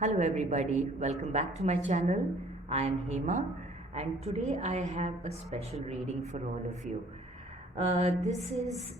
Hello everybody, welcome back to my channel. I am Hema and today I have a special reading for all of you. This is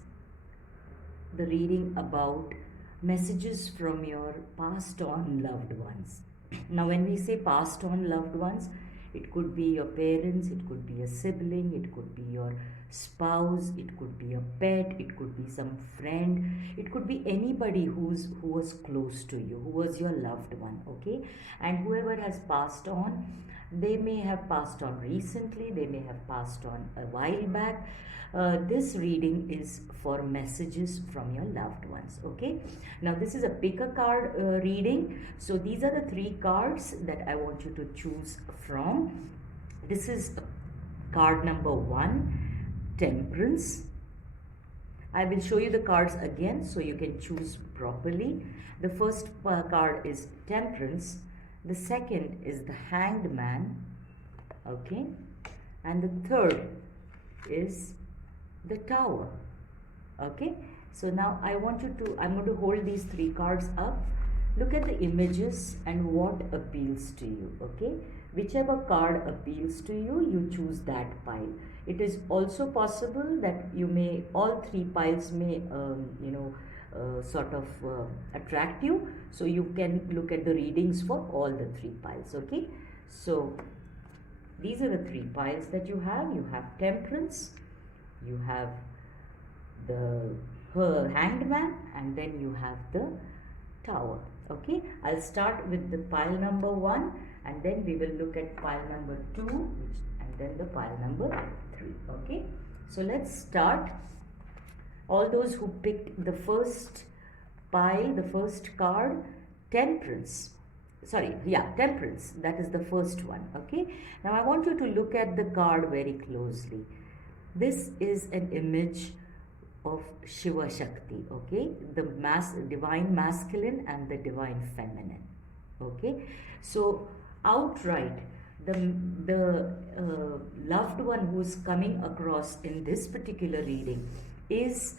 the reading about messages from your passed on loved ones. Now, when we say passed on loved ones, it could be your parents, it could be a sibling, it could be your spouse, it could be a pet, it could be some friend, it could be anybody who was close to you, who was your loved one, okay? And whoever has passed on, they may have passed on recently, they may have passed on a while back. This reading is for messages from your loved ones, okay? Now this is a pick a card reading, so these are the three cards that I want you to choose from. This is card number 1, Temperance. I will show you the cards again so you can choose properly. The first card is Temperance, the second is the Hanged Man, okay, and the third is the Tower, okay. So now I'm going to hold these three cards up. Look at the images and what appeals to you, okay. Whichever card appeals to you, you choose that pile. It is also possible that all three piles may attract you, so you can look at the readings for all the three piles, okay. So these are the three piles that you have. You have Temperance, you have the Hanged Man, and then you have the Tower, okay. I'll start with the pile number 1 and then we will look at pile number 2 and then the pile number 3, okay. So let's start. All those who picked the first pile, the first card, Temperance, Temperance, that is the first one, okay. Now I want you to look at the card very closely. This is an image of Shiva Shakti, okay, the divine masculine and the divine feminine, okay. So outright, the loved one who is coming across in this particular reading is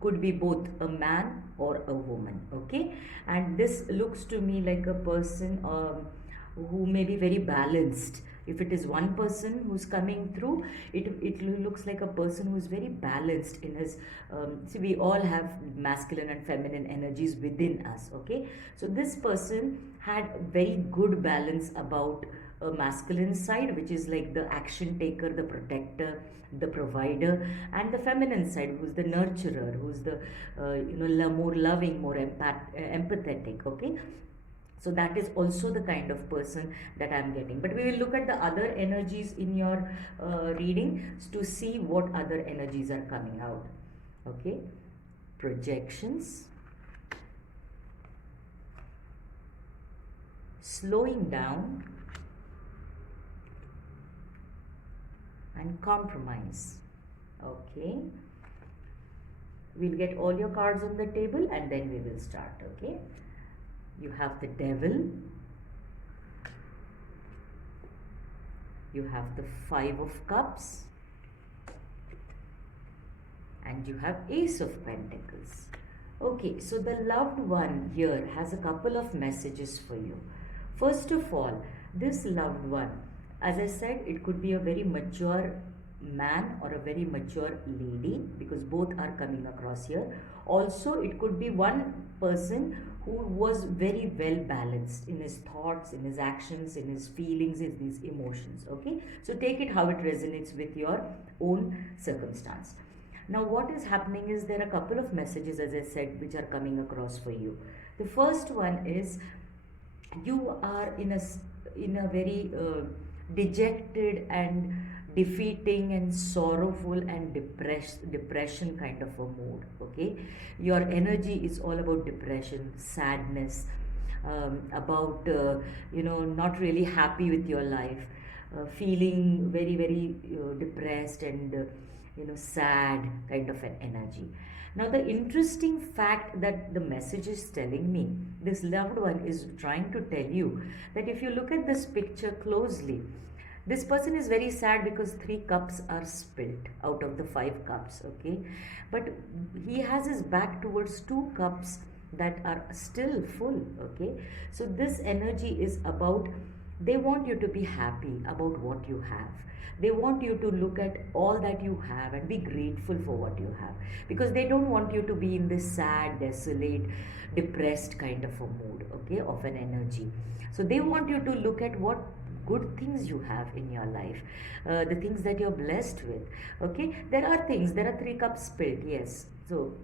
could be both a man or a woman, okay. And this looks to me like a person who may be very balanced. If it is one person who's coming through, it looks like a person who's very balanced in his, see, we all have masculine and feminine energies within us, okay. So this person had very good balance about a masculine side, which is like the action taker, the protector, the provider, and the feminine side, who's the nurturer, who's the more loving, more empathetic, okay. So that is also the kind of person that I'm getting. But we will look at the other energies in your reading to see what other energies are coming out. Okay. Projections. Slowing down. And compromise. Okay. We'll get all your cards on the table and then we will start. Okay. You have the Devil, you have the 5 of Cups, and you have Ace of Pentacles. Okay, so the loved one here has a couple of messages for you. First of all, this loved one, as I said, it could be a very mature man or a very mature lady, because both are coming across here. Also, it could be one person who was very well balanced in his thoughts, in his actions, in his feelings, in his emotions, okay. So take it how it resonates with your own circumstance. Now what is happening is there are a couple of messages, as I said, which are coming across for you. The first one is you are in a very dejected and defeating and sorrowful and depression kind of a mood, okay. Your energy is all about depression, sadness, about not really happy with your life, feeling very depressed and sad kind of an energy. Now the interesting fact that the message is telling me, this loved one is trying to tell you that if you look at this picture closely, this person is very sad because 3 cups are spilt out of the 5 cups, okay. But he has his back towards 2 cups that are still full. Okay, so this energy is about, they want you to be happy about what you have. They want you to look at all that you have and be grateful for what you have, because they don't want you to be in this sad, desolate, depressed kind of a mood, okay, of an energy. So they want you to look at what good things you have in your life, the things that you're blessed with. Okay, there are things, there are three cups spilled, yes. So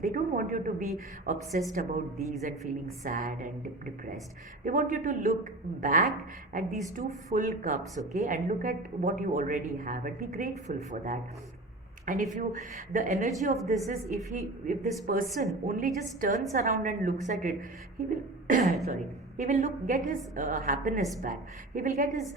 they don't want you to be obsessed about these and feeling sad and depressed. They want you to look back at these two full cups, okay, and look at what you already have and be grateful for that. And if you, the energy of this is, if this person only just turns around and looks at it, he will sorry, he will look, get his happiness back, he will get his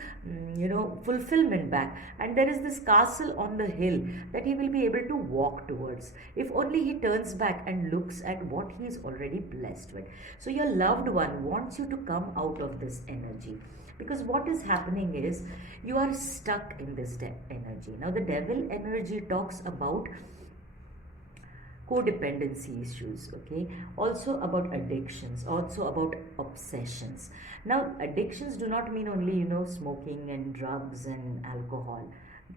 fulfillment back, and there is this castle on the hill that he will be able to walk towards, if only he turns back and looks at what he is already blessed with. So your loved one wants you to come out of this energy, because what is happening is you are stuck in this energy. Now the devil energy talks about codependency issues, okay, also about addictions, also about obsessions. Now addictions do not mean only smoking and drugs and alcohol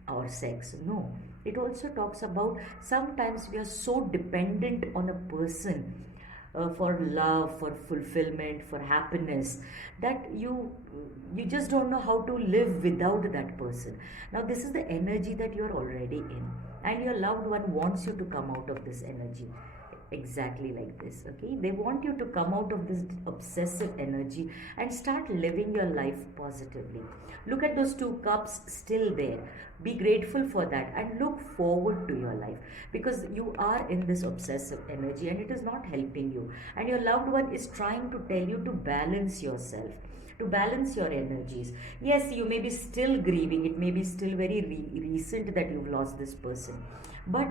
or sex. No, it also talks about, sometimes we are so dependent on a person, for love, for fulfillment, for happiness, that you just don't know how to live without that person. Now this is the energy that you are already in, and your loved one wants you to come out of this energy exactly like this. Okay, they want you to come out of this obsessive energy and start living your life positively. Look at those two cups still there, be grateful for that, and look forward to your life, because you are in this obsessive energy and it is not helping you, and your loved one is trying to tell you to balance yourself, to balance your energies. Yes, you may be still grieving, it may be still very recent that you've lost this person, but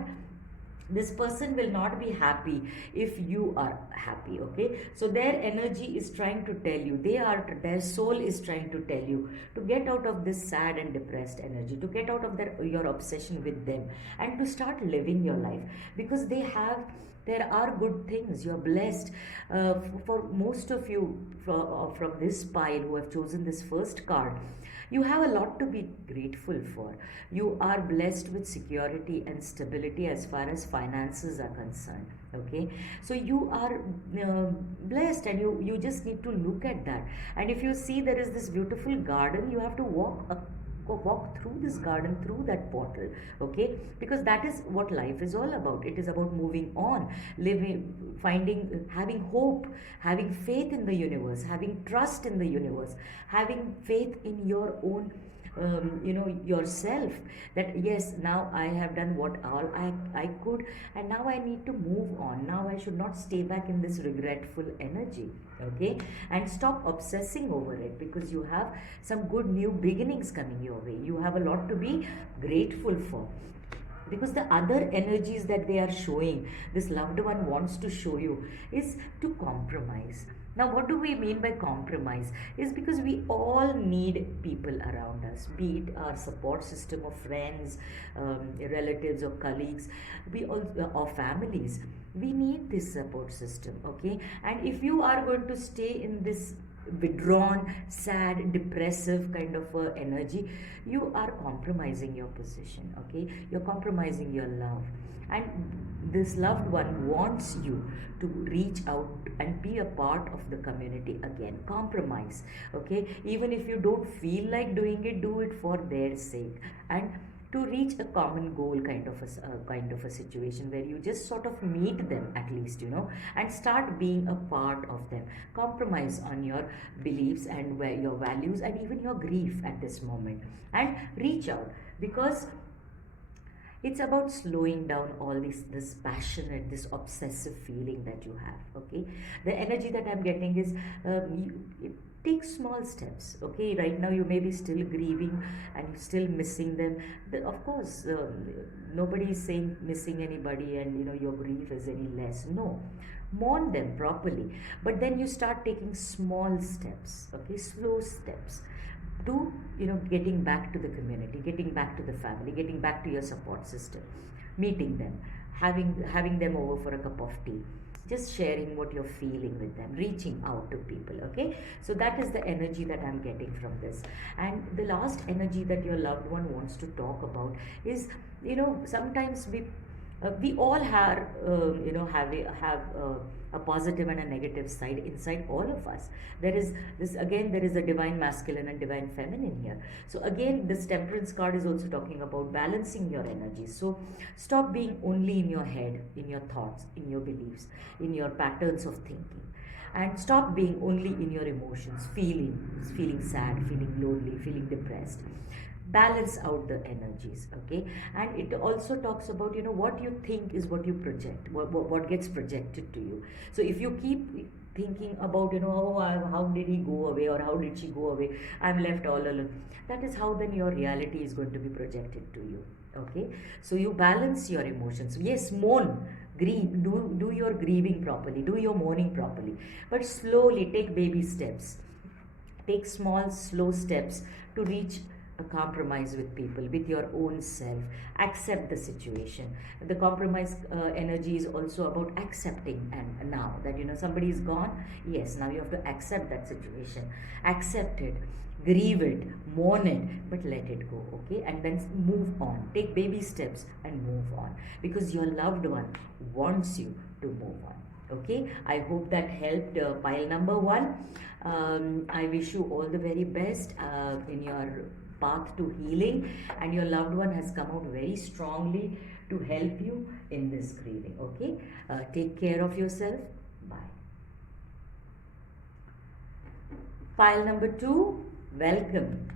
this person will not be happy if you are happy. Okay, so their energy is trying to tell you, their soul is trying to tell you to get out of this sad and depressed energy, to get out of your obsession with them, and to start living your life, because there are good things, you're blessed. For most of you from this pile who have chosen this first card, you have a lot to be grateful for. You are blessed with security and stability as far as finances are concerned. Okay, so you are blessed, and you just need to look at that. And if you see there is this beautiful garden, you have to walk through this garden, through that portal. Okay, because that is what life is all about. It is about moving on, living, finding, having hope, having faith in the universe, having trust in the universe, having faith in your own yourself, that yes, now I have done what all I could, and now I need to move on. Now I should not stay back in this regretful energy. Okay, and stop obsessing over it, because you have some good new beginnings coming your way. You have a lot to be grateful for, because the other energies that they are showing, this loved one wants to show you, is to compromise. Now what do we mean by compromise? Is because we all need people around us, be it our support system of friends, relatives or colleagues, we all, or families. We need this support system. Okay, and if you are going to stay in this withdrawn, sad, depressive kind of energy, you are compromising your position. Okay, you're compromising your love, and this loved one wants you to reach out and be a part of the community again. Compromise. Okay, even if you don't feel like doing it, do it for their sake, and to reach a common goal kind of a situation where you just sort of meet them, at least, and start being a part of them. Compromise on your beliefs and where your values and even your grief at this moment, and reach out, because it's about slowing down all this passionate, this obsessive feeling that you have. Okay, the energy that I'm getting is, take small steps. Okay, right now you may be still grieving and still missing them. Of course, nobody is saying missing anybody and your grief is any less. No, mourn them properly, but then you start taking small steps. Okay, slow steps to getting back to the community, getting back to the family, getting back to your support system, meeting them, having them over for a cup of tea, just sharing what you're feeling with them, reaching out to people. Okay, so that is the energy that I'm getting from this. And the last energy that your loved one wants to talk about is, sometimes we all have a positive and a negative side inside all of us. There is this, again, there is a divine masculine and divine feminine here. So again, this temperance card is also talking about balancing your energy. So stop being only in your head, in your thoughts, in your beliefs, in your patterns of thinking, and stop being only in your emotions, feeling sad, feeling lonely, feeling depressed. Balance out the energies. Okay, and it also talks about, what you think is what you project, what gets projected to you. So if you keep thinking about, oh, how did he go away, or how did she go away, I'm left all alone, that is how then your reality is going to be projected to you. Okay, so you balance your emotions. Yes, mourn, grieve, do your grieving properly, do your mourning properly, but slowly take baby steps, take small slow steps to reach a compromise with people, with your own self. Accept the situation. The compromise energy is also about accepting, and now that somebody is gone, yes, now you have to accept that situation, accept it, grieve it, mourn it, but let it go. Okay, and then move on, take baby steps and move on, because your loved one wants you to move on. Okay, I hope that helped, pile number one. I wish you all the very best in your path to healing, and your loved one has come out very strongly to help you in this grieving. Okay, take care of yourself. Bye. Pile number two, welcome.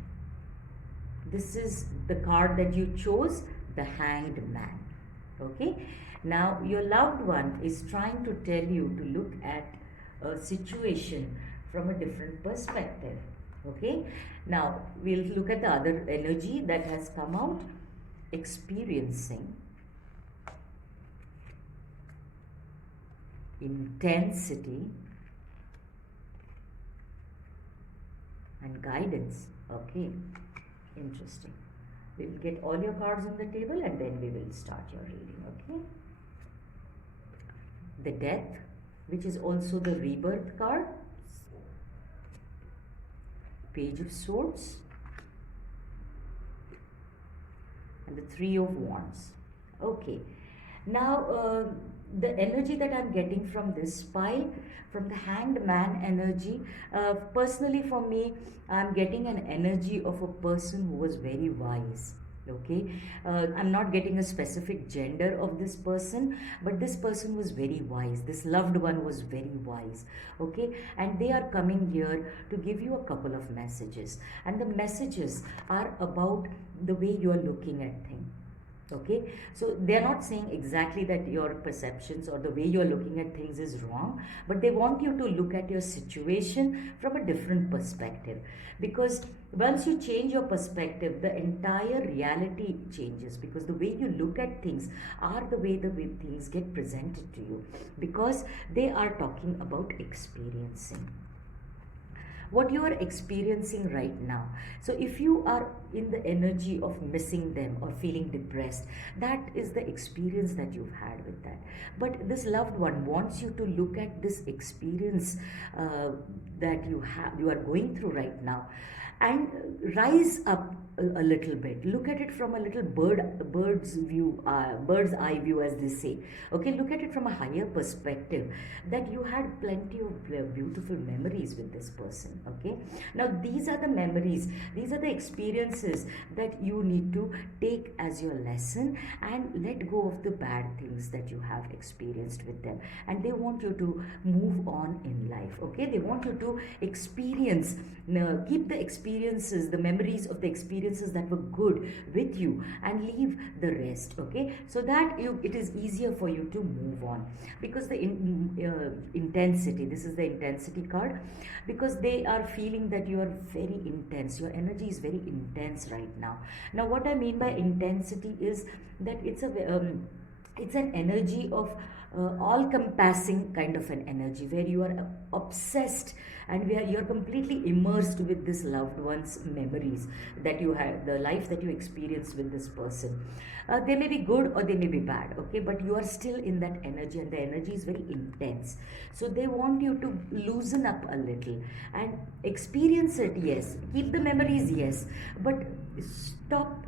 This is the card that you chose, the Hanged Man. Okay, now your loved one is trying to tell you to look at a situation from a different perspective. Okay, now we'll look at the other energy that has come out, experiencing, intensity, and guidance. Okay, interesting. We'll get all your cards on the table and then we will start your reading. Okay, the Death, which is also the Rebirth card, Page of Swords, and the Three of Wands. Okay, now the energy that I'm getting from this pile, from the Hanged Man energy, personally for me, I'm getting an energy of a person who was very wise. Okay, I'm not getting a specific gender of this person, but this person was very wise. This loved one was very wise. Okay, and they are coming here to give you a couple of messages, and the messages are about the way you are looking at things. Okay, so they're not saying exactly that your perceptions or the way you're looking at things is wrong, but they want you to look at your situation from a different perspective, because once you change your perspective, the entire reality changes, because the way you look at things are the way things get presented to you, because they are talking about experiencing what you are experiencing right now. So if you are in the energy of missing them or feeling depressed, that is the experience that you've had with that. But this loved one wants you to look at this experience that you are going through right now, and rise up a little bit. Look at it from a little bird's eye view, as they say. Okay, look at it from a higher perspective, that you had plenty of beautiful memories with this person. Okay, now these are the memories, these are the experiences that you need to take as your lesson and let go of the bad things that you have experienced with them, and they want you to move on in life. Okay, they want you to experience, keep the experiences, the memories of the experiences that were good with you, and leave the rest. Okay, so that it is easier for you to move on, because the intensity, this is the intensity card, because they are feeling that you are very intense, your energy is very intense right now. Now what I mean by intensity is that it's an energy of all compassing kind of an energy where you are obsessed and where you're completely immersed with this loved one's memories that you have, the life that you experienced with this person. They may be good or they may be bad, okay, but you are still in that energy and the energy is very intense. So they want you to loosen up a little and experience it, yes, keep the memories, yes, but stop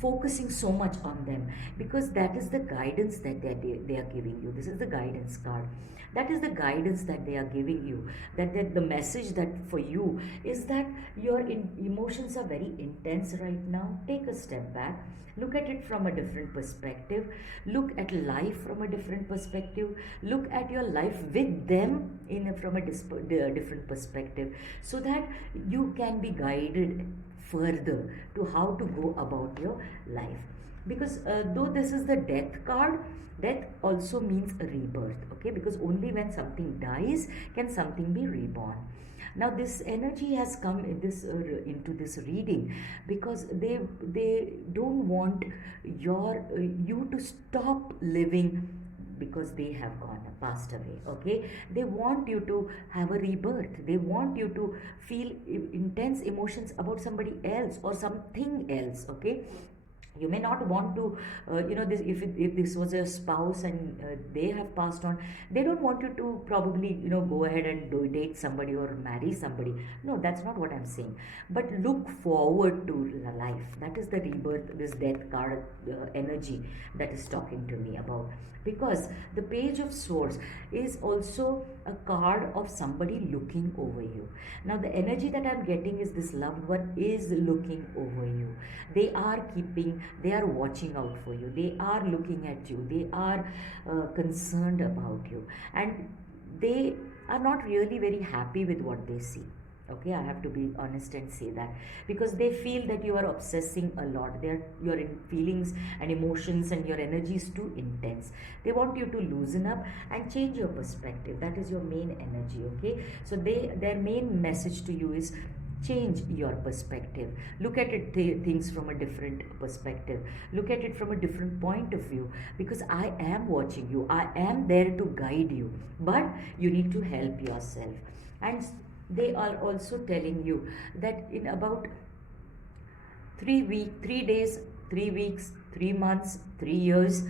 focusing so much on them, because that is the guidance that they are giving you. This is the guidance card. That is the guidance that they are giving you, that the message that for you is that your emotions are very intense right now. Take a step back, look at it from a different perspective, look at life from a different perspective, look at your life with them from a different perspective, so that you can be guided further to how to go about your life. Because though this is the death card, death also means a rebirth, okay, because only when something dies can something be reborn. Now this energy has come in this into this reading because they don't want you to stop living because they have gone passed away, okay. They want you to have a rebirth. They want you to feel intense emotions about somebody else or something else, okay. You may not want to this, if this was a spouse and they have passed on, they don't want you to probably go ahead and date somebody or marry somebody. No, that's not what I'm saying. But look forward to life. That is the rebirth, this death card energy that is talking to me about. Because the page of swords is also a card of somebody looking over you. Now the energy that I'm getting is this loved one is looking over you. They are watching out for you. They are looking at you. They are concerned about you. And they are not really very happy with what they see. Okay, I have to be honest and say that, because they feel that you are obsessing a lot. Your feelings and emotions and your energy is too intense. They want you to loosen up and change your perspective. That is your main energy, okay. So their main message to you is change your perspective. Look at it things from a different perspective. Look at it from a different point of view, because I am watching you. I am there to guide you, but you need to help yourself. And they are also telling you that in about 3 days, 3 weeks, 3 months, 3 years,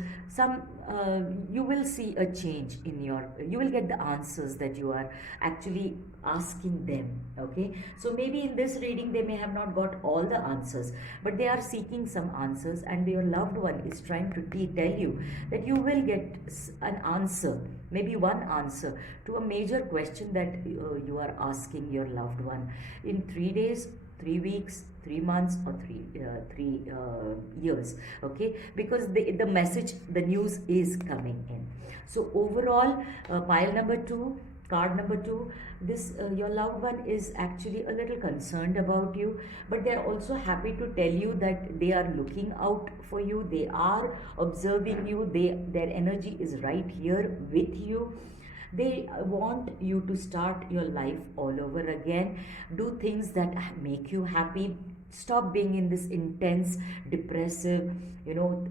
you will see a change in you will get the answers that you are actually asking them, okay. So maybe in this reading they may have not got all the answers, but they are seeking some answers, and your loved one is trying to tell you that you will get an answer, maybe one answer to a major question that you are asking your loved one in 3 days, 3 weeks, 3 months, or 3 years, okay, because the message, the news is coming in. So overall, pile number 2, card number 2, this your loved one is actually a little concerned about you, but they're also happy to tell you that they are looking out for you. They are observing you. Their energy is right here with you. They want you to start your life all over again. Do things that make you happy. Stop being in this intense, depressive,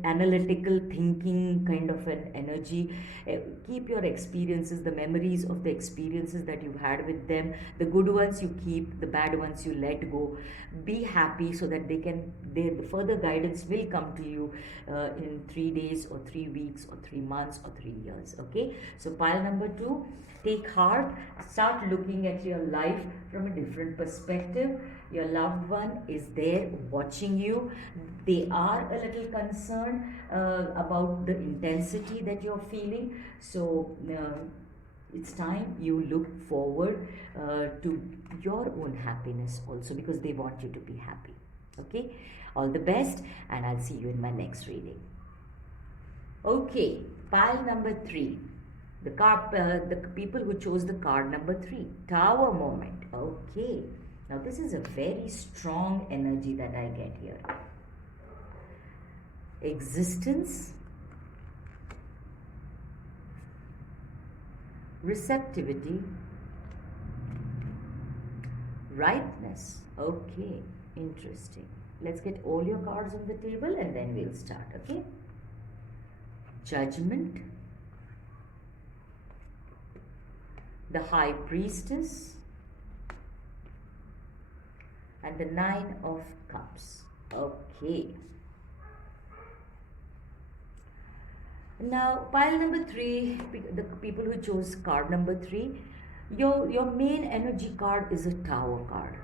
analytical thinking kind of an energy. Keep your experiences, the memories of the experiences that you've had with them. The good ones you keep, the bad ones you let go. Be happy so that the further guidance will come to you in 3 days or 3 weeks or 3 months or 3 years. Okay, so pile number 2, take heart, start looking at your life from a different perspective. Your loved one is there watching you. They are a little concerned about the intensity that you're feeling. So it's time you look forward to your own happiness also, because they want you to be happy. Okay, all the best, and I'll see you in my next reading. Okay, pile number 3. The people who chose the card number 3, Tower moment. Okay, now this is a very strong energy that I get here. Existence, receptivity, rightness. Okay, interesting. Let's get all your cards on the table and then we'll start, okay? Judgment, the High Priestess, and the Nine of Cups. Okay. Now, pile number 3, the people who chose card number 3, your main energy card is a Tower card.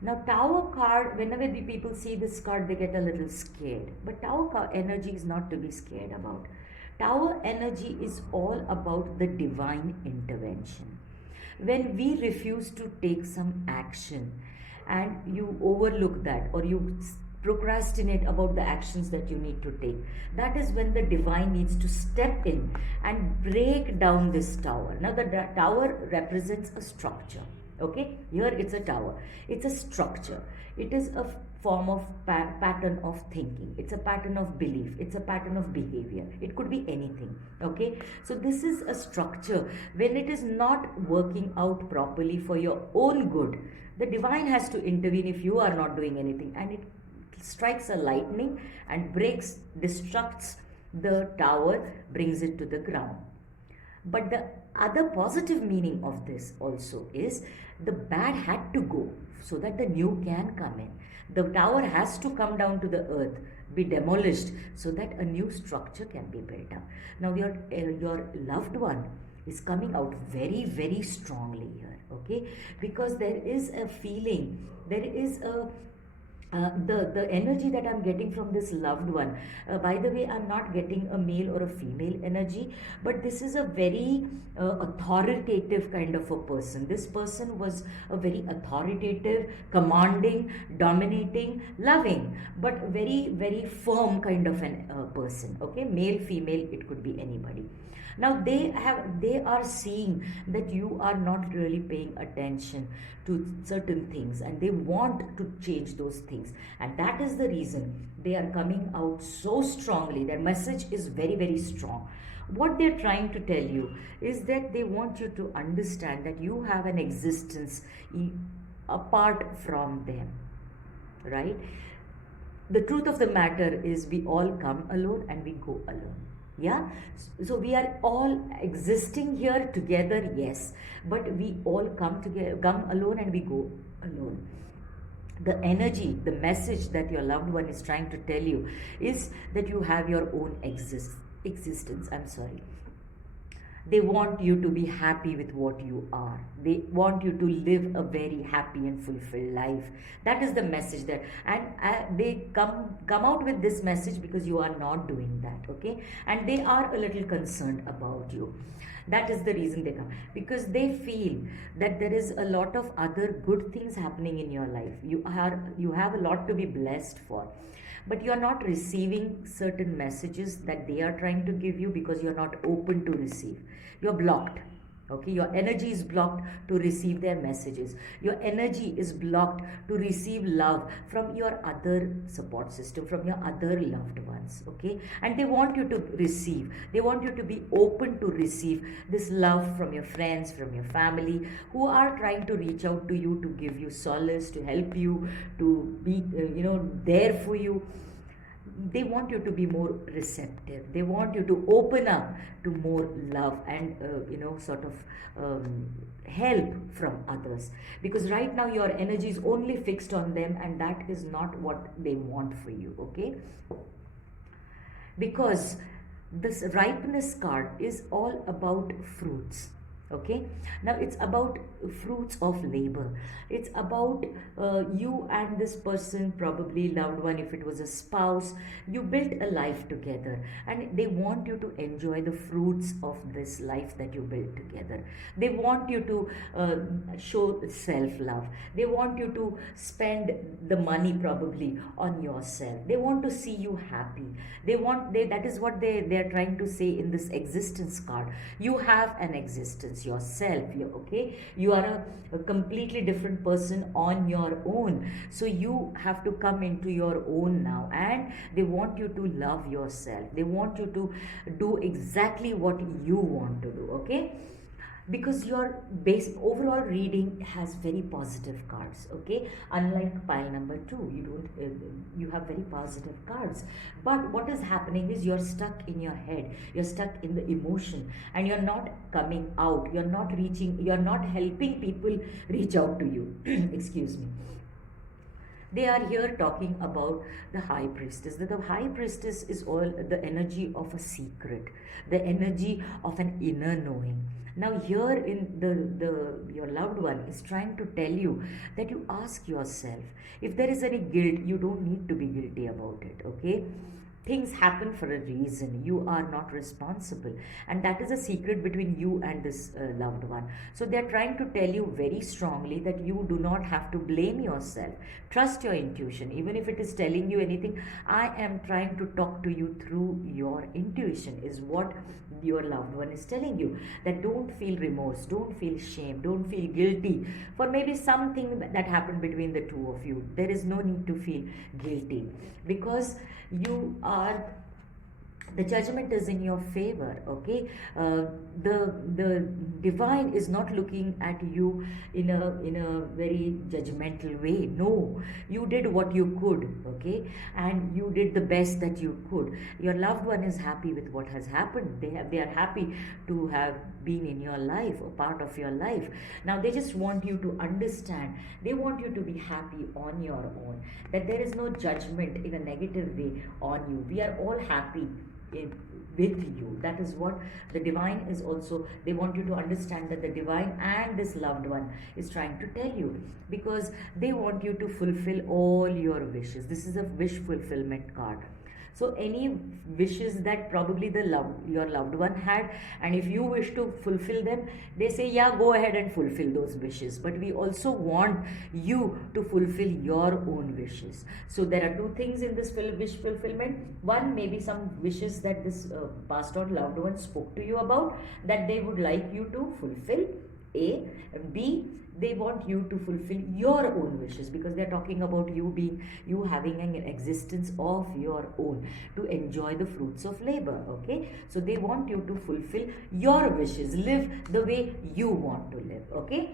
Now, Tower card, whenever the people see this card, they get a little scared. But Tower card energy is not to be scared about. Tower energy is all about the divine intervention. When we refuse to take some action and you overlook that, or you procrastinate about the actions that you need to take, that is when the divine needs to step in and break down this tower. Now, the tower represents a structure. Okay, here it's a tower, it's a structure, it is a form of pattern of thinking, it's a pattern of belief, it's a pattern of behavior, it could be anything. Okay, so this is a structure. When it is not working out properly for your own good, the divine has to intervene if you are not doing anything, and it strikes a lightning and breaks, destructs the tower, brings it to the ground. But the other positive meaning of this also is the bad had to go so that the new can come in. The tower has to come down to the earth, be demolished, so that a new structure can be built up. Now your loved one is coming out very, very strongly here, okay? Because there is a feeling, there is a the energy that I'm getting from this loved one, by the way, I'm not getting a male or a female energy, but this is a very authoritative kind of a person. This person was a very authoritative, commanding, dominating, loving, but very, very firm kind of an person. Okay, male, female, it could be anybody. Now they are seeing that you are not really paying attention to certain things, and they want to change those things, and that is the reason they are coming out so strongly. Their message is very, very strong. What they're trying to tell you is that they want you to understand that you have an existence apart from them, right? The truth of the matter is we all come alone and we go alone. Yeah, so we are all existing here together, yes, but we all come together, come alone, and we go alone. The energy, the message that your loved one is trying to tell you is that you have your own existence. They want you to be happy with what you are. They want you to live a very happy and fulfilled life. That is the message there. And they come out with this message because you are not doing that, okay? And they are a little concerned about you. That is the reason they come. Because they feel that there is a lot of other good things happening in your life. You have a lot to be blessed for. But you are not receiving certain messages that they are trying to give you because you are not open to receive. You are blocked. Okay, your energy is blocked to receive their messages. Your energy is blocked to receive love from your other support system, from your other loved ones. Okay, and they want you to receive. They want you to be open to receive this love from your friends, from your family, who are trying to reach out to you to give you solace, to help you, to be there for you. They want you to be more receptive. They want you to open up to more love and help from others, because right now your energy is only fixed on them, and that is not what they want for you. Okay, because this ripeness card is all about fruits. Okay, now it's about fruits of labor. It's about you and this person, probably loved one, if it was a spouse. You built a life together, and they want you to enjoy the fruits of this life that you built together. They want you to show self-love. They want you to spend the money probably on yourself. They want to see you happy. That is what they're trying to say in this existence card. You have an existence yourself. You are a completely different person on your own, so you have to come into your own now, and they want you to love yourself. They want you to do exactly what you want to do. Okay, because your base overall reading has very positive cards. Okay, unlike pile number 2, you don't you have very positive cards, but what is happening is you're stuck in your head, you're stuck in the emotion, and you're not coming out, you're not helping people reach out to you. Excuse me. They are here talking about the high priestess. The high priestess is all the energy of a secret, the energy of an inner knowing. Now here in the your loved one is trying to tell you that you ask yourself, if there is any guilt, you don't need to be guilty about it. Okay, things happen for a reason, you are not responsible, and that is a secret between you and this loved one. So they are trying to tell you very strongly that you do not have to blame yourself. Trust your intuition, even if it is telling you anything. I am trying to talk to you through your intuition, is what your loved one is telling you. That don't feel remorse, don't feel shame, don't feel guilty for maybe something that happened between the two of you. There is no need to feel guilty, because you are, the judgment is in your favor. Okay, the divine is not looking at you in a very judgmental way. No, you did what you could. Okay, and you did the best that you could. Your loved one is happy with what has happened. They are happy to have been in your life, a part of your life. Now they just want you to understand, they want you to be happy on your own, that there is no judgment in a negative way on you. We are all happy with you. That is what the divine is also, they want you to understand that the divine and this loved one is trying to tell you, because they want you to fulfill all your wishes. This is a wish fulfillment card. So any wishes that probably your loved one had, and if you wish to fulfill them, they say, yeah, go ahead and fulfill those wishes. But we also want you to fulfill your own wishes. So there are two things in this wish fulfillment. One, maybe some wishes that this passed on loved one spoke to you about, that they would like you to fulfill. A. B, they want you to fulfill your own wishes, because they're talking about you having an existence of your own, to enjoy the fruits of labor. Okay, so they want you to fulfill your wishes, live the way you want to live. Okay,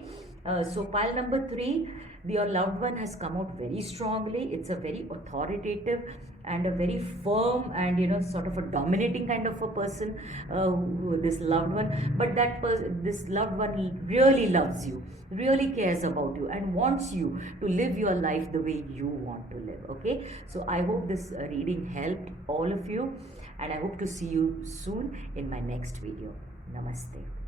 so pile number 3, your loved one has come out very strongly. It's a very authoritative and a very firm and sort of a dominating kind of a person, this loved one. But this loved one really loves you, really cares about you, and wants you to live your life the way you want to live. Okay, so I hope this reading helped all of you, and I hope to see you soon in my next video. Namaste.